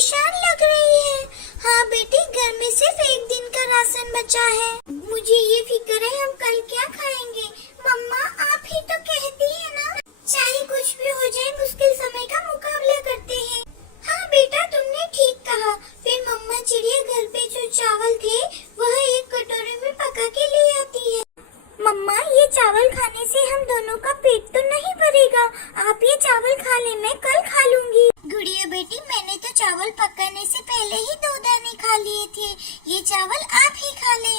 परेशान लग रही है। हाँ बेटी, घर में सिर्फ एक दिन का राशन बचा है। मुझे ये फिक्र है हम कल क्या खाएंगे। मम्मा आप ही तो कहती है ना, चाहे कुछ भी हो जाए मुश्किल समय का मुकाबला करते हैं। हाँ बेटा तुमने ठीक कहा। फिर मम्मा चिड़िया घर पे जो चावल थे वह एक कटोरे में पका के ले आती है। मम्मा ये चावल खाने से हम दोनों का पेट तो नहीं भरेगा। आप ये चावल खा ले, मैं कल खा लूंगी। गुड़िया बेटी, मैंने तो चावल पकाने से पहले ही 2 दाने खा लिए थे। ये चावल आप ही खा ले।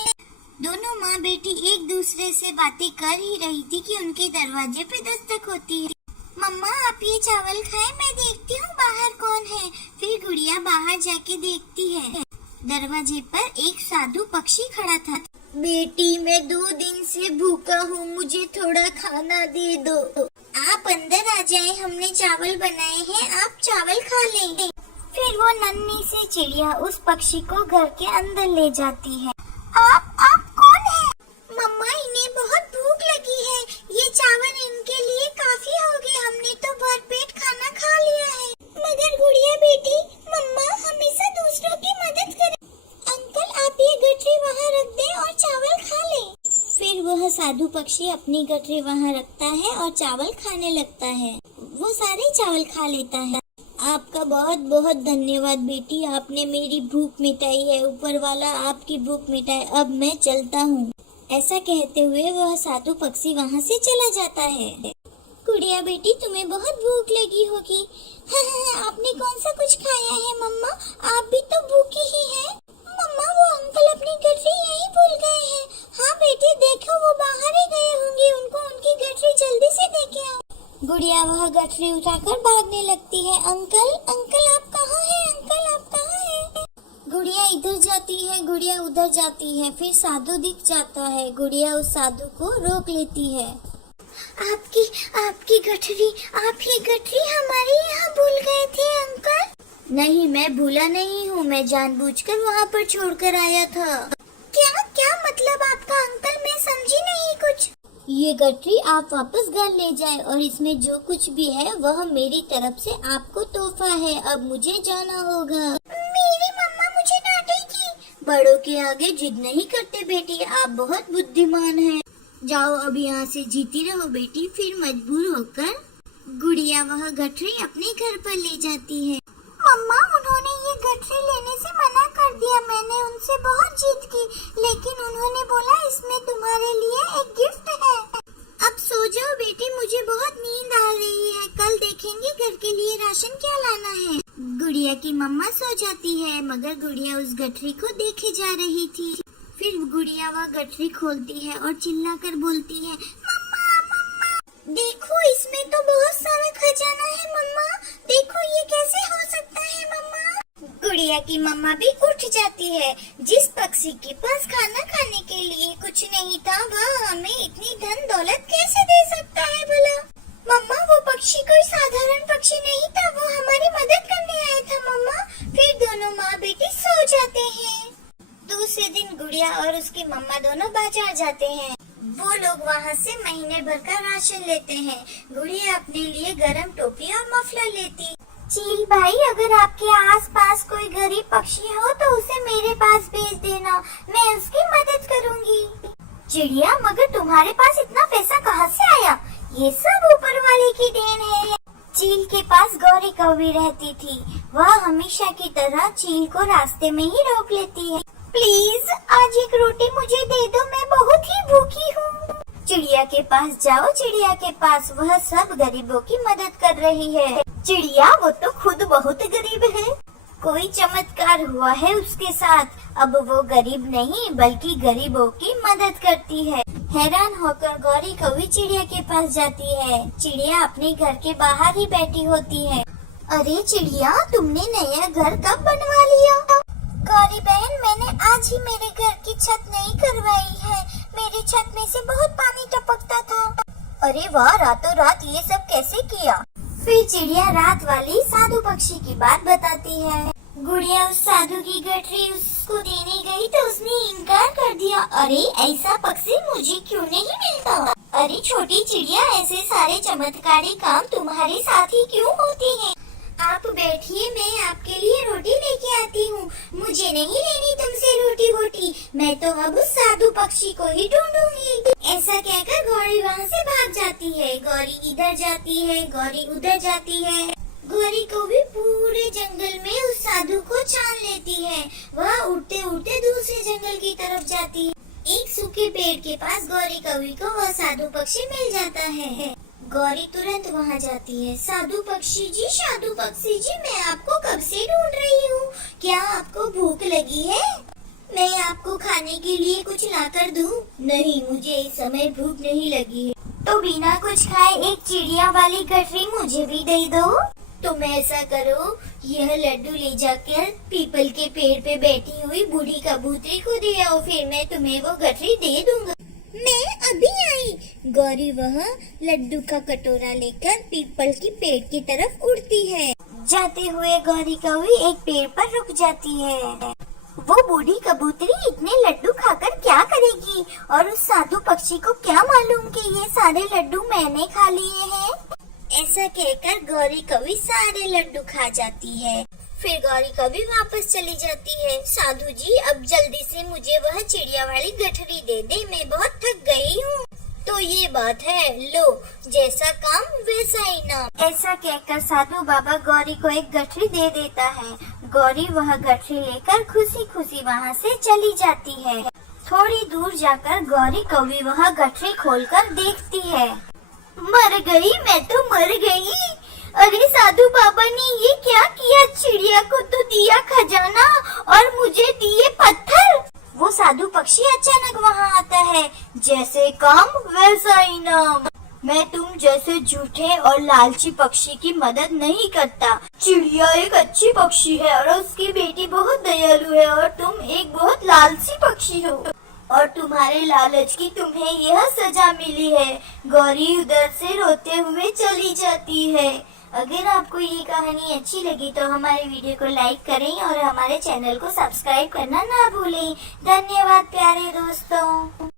दोनों माँ बेटी एक दूसरे से बातें कर ही रही थी कि उनके दरवाजे पे दस्तक होती है। मम्मा आप ये चावल खाएं, मैं देखती हूँ बाहर कौन है। फिर गुड़िया बाहर जाके देखती है। दरवाजे पर एक साधु पक्षी खड़ा था। बेटी मैं 2 दिन से भूखा हूँ, मुझे थोड़ा खाना दे दो। आप अंदर आ जाएं, हमने चावल बनाए हैं, आप चावल खा लें। फिर वो नन्ही सी चिड़िया उस पक्षी को घर के अंदर ले जाती है। आप कौन है? मम्मा इन्हें बहुत भूख लगी है, ये चावल इनके लिए काफी हो गए, हमने तो भरपेट खाना खा लिया है। मगर गुड़िया बेटी, मम्मा हमेशा दूसरों की मदद करे। अंकल आप ये गठरी वहाँ रख दें और चावल खा लें। फिर वह साधु पक्षी अपनी गठरी वहाँ रखता है और चावल खाने लगता है। वो सारे चावल खा लेता है। आपका बहुत बहुत धन्यवाद बेटी, आपने मेरी भूख मिटाई है। ऊपर वाला आपकी भूख मिटाए, अब मैं चलता हूँ। ऐसा कहते हुए वह साधु पक्षी वहाँ से चला जाता है। गुड़िया बेटी तुम्हें बहुत भूख लगी होगी। हाँ, आपने कौन सा कुछ खाया है मम्मा? आप भी तो भूखी ही हैं। मम्मा वो अंकल अपनी गठरी यहीं भूल गए हैं। हाँ बेटी देखो वो बाहर ही गए होंगे, उनको उनकी गठरी जल्दी से देके आओ। गुड़िया वह गठरी उठाकर भागने लगती है। अंकल अंकल आप कहाँ हैं? अंकल आप कहाँ हैं? गुड़िया इधर जाती है, गुड़िया उधर जाती है। फिर साधु दिख जाता है। गुड़िया उस साधु को रोक लेती है। आपकी गठरी, आप ये गठरी हमारे यहाँ भूल गए थे अंकल। नहीं मैं भूला नहीं हूँ, मैं जानबूझकर वहाँ पर छोड़कर आया था। क्या मतलब आपका अंकल? मैं समझी नहीं कुछ। ये गठरी आप वापस घर ले जाए और इसमें जो कुछ भी है वह मेरी तरफ से आपको तोहफा है। अब मुझे जाना होगा। मेरी मम्मा मुझे डांटेगी। बड़ों के आगे जिद नहीं करते बेटी, आप बहुत बुद्धिमान हैं। जाओ अब यहाँ से जीती रहो बेटी। फिर मजबूर होकर गुड़िया वह गठरी अपने घर पर ले जाती है। मम्मा उन्होंने ये गठरी लेने से मना कर दिया। मैंने उनसे बहुत जिद की, लेकिन उन्होंने बोला इसमें तुम्हारे लिए एक गिफ्ट है। अब सो जाओ बेटी, मुझे बहुत नींद आ रही है। कल देखेंगे घर के लिए राशन क्या लाना है। गुड़िया की मम्मा सो जाती है, मगर गुड़िया उस गठरी को देखे जा रही थी। फिर गुड़िया वह गठरी खोलती है और चिल्लाकर बोलती है, मम्मा मम्मा देखो इसमें तो बहुत सारा खजाना है। मम्मा देखो ये कैसे हो सकता है मम्मा। गुड़िया की मम्मा भी उठ जाती है। जिस पक्षी के पास खाना खाने के लिए कुछ नहीं था वह हमें इतनी धन दौलत कैसे दे सकता है भला। मम्मा वो पक्षी कोई साधारण पक्षी नहीं था, वो हमारी मदद करने आया था मम्मा। फिर दोनों माँ बेटी सो जाते हैं। दूसरे दिन गुड़िया और उसकी मम्मा दोनों बाजार जाते हैं। वो लोग वहाँ से महीने भर का राशन लेते हैं। गुड़िया अपने लिए गरम टोपी और मफलर लेती। चील भाई अगर आपके आसपास कोई गरीब पक्षी हो तो उसे मेरे पास भेज देना, मैं उसकी मदद करूँगी। चिड़िया मगर तुम्हारे पास इतना पैसा कहाँ से आया? ये सब ऊपर वाले की देन है। चील के पास गौरी कौवी रहती थी। वह हमेशा की तरह चील को रास्ते में ही रोक लेती है। प्लीज आज एक रोटी मुझे दे दो, मैं बहुत ही भूखी हूँ। चिड़िया के पास जाओ, चिड़िया के पास वह सब गरीबों की मदद कर रही है। चिड़िया वो तो खुद बहुत गरीब है, कोई चमत्कार हुआ है उसके साथ। अब वो गरीब नहीं बल्कि गरीबों की मदद करती है। हैरान होकर गौरी कौवी चिड़िया के पास जाती है। चिड़िया अपने घर के बाहर ही बैठी होती है। अरे चिड़िया तुमने नया घर कब बनवा लिया? गौरी बहन मैंने आज ही मेरे घर की छत नई करवाई है। मेरी छत में से बहुत पानी टपकता था। अरे वाह, रातों रात ये सब कैसे किया? फिर चिड़िया रात वाली साधु पक्षी की बात बताती है। गुड़िया उस साधु की गठरी उसको देने गई तो उसने इनकार कर दिया। अरे ऐसा पक्षी मुझे क्यों नहीं मिलता? अरे छोटी चिड़िया ऐसे सारे चमत्कारी काम तुम्हारे साथ ही क्यों होते हैं? आप आप बैठिए, मैं आपके लिए रोटी लेके आती हूँ। मुझे नहीं लेनी तुमसे रोटी वोटी, मैं तो अब उस साधु पक्षी को ही ढूंढूंगी। ऐसा कहकर गौरी वहाँ से भाग जाती है। गौरी इधर जाती है, गौरी उधर जाती है। गौरी को भी पूरे जंगल में उस साधु को छान लेती है। वह उड़ते उड़ते दूसरे जंगल की तरफ जाती है। एक सूखे पेड़ के पास गौरी कौवी को वह साधु पक्षी मिल जाता है। गौरी तुरंत वहाँ जाती है। साधु पक्षी जी, साधु पक्षी जी, मैं आपको कब से ढूंढ रही हूँ। क्या आपको भूख लगी है? मैं आपको खाने के लिए कुछ लाकर दूँ? नहीं, मुझे इस समय भूख नहीं लगी है। तो बिना कुछ खाए एक चिड़िया वाली गठरी मुझे भी दे दो। तुम ऐसा करो, यह लड्डू ले जाकर पीपल के पेड़ पे बैठी हुई बूढ़ी कबूतरी को दे आओ, फिर मैं तुम्हें वो गठरी दे दूंगा। मैं अभी आई। गौरी वह लड्डू का कटोरा लेकर पीपल की पेड़ की तरफ उड़ती है। जाते हुए गौरी कौवी एक पेड़ पर रुक जाती है। वो बूढ़ी कबूतरी इतने लड्डू खाकर क्या करेगी, और उस साधु पक्षी को क्या मालूम कि ये सारे लड्डू मैंने खा लिए हैं। ऐसा कहकर गौरी कौवी सारे लड्डू खा जाती है। फिर गौरी कौवी वापस चली जाती है। साधु जी, अब जल्दी से मुझे वह चिड़िया वाली गठरी दे दे, मैं बहुत थक गई हूँ। तो ये बात है, लो, जैसा काम वैसा ही नाम। ऐसा कहकर साधु बाबा गौरी को एक गठरी दे देता है। गौरी वह गठरी लेकर खुशी खुशी वहाँ से चली जाती है। थोड़ी दूर जाकर गौरी कौवी वह गठरी खोलकर देखती है। मर गई, मैं तो मर गई। अरे साधु बाबा ने ये क्या किया, चिड़िया को तो दिया खजाना और मुझे दिए पत्थर। वो साधु पक्षी अचानक वहाँ आता है। जैसे काम वैसा इनाम। मैं तुम जैसे झूठे और लालची पक्षी की मदद नहीं करता। चिड़िया एक अच्छी पक्षी है और उसकी बेटी बहुत दयालु है, और तुम एक बहुत लालची पक्षी हो, और तुम्हारे लालच की तुम्हें यह सजा मिली है। गौरी उधर से रोते हुए चली जाती है। अगर आपको ये कहानी अच्छी लगी तो हमारे वीडियो को लाइक करें और हमारे चैनल को सब्सक्राइब करना ना भूलें। धन्यवाद प्यारे दोस्तों।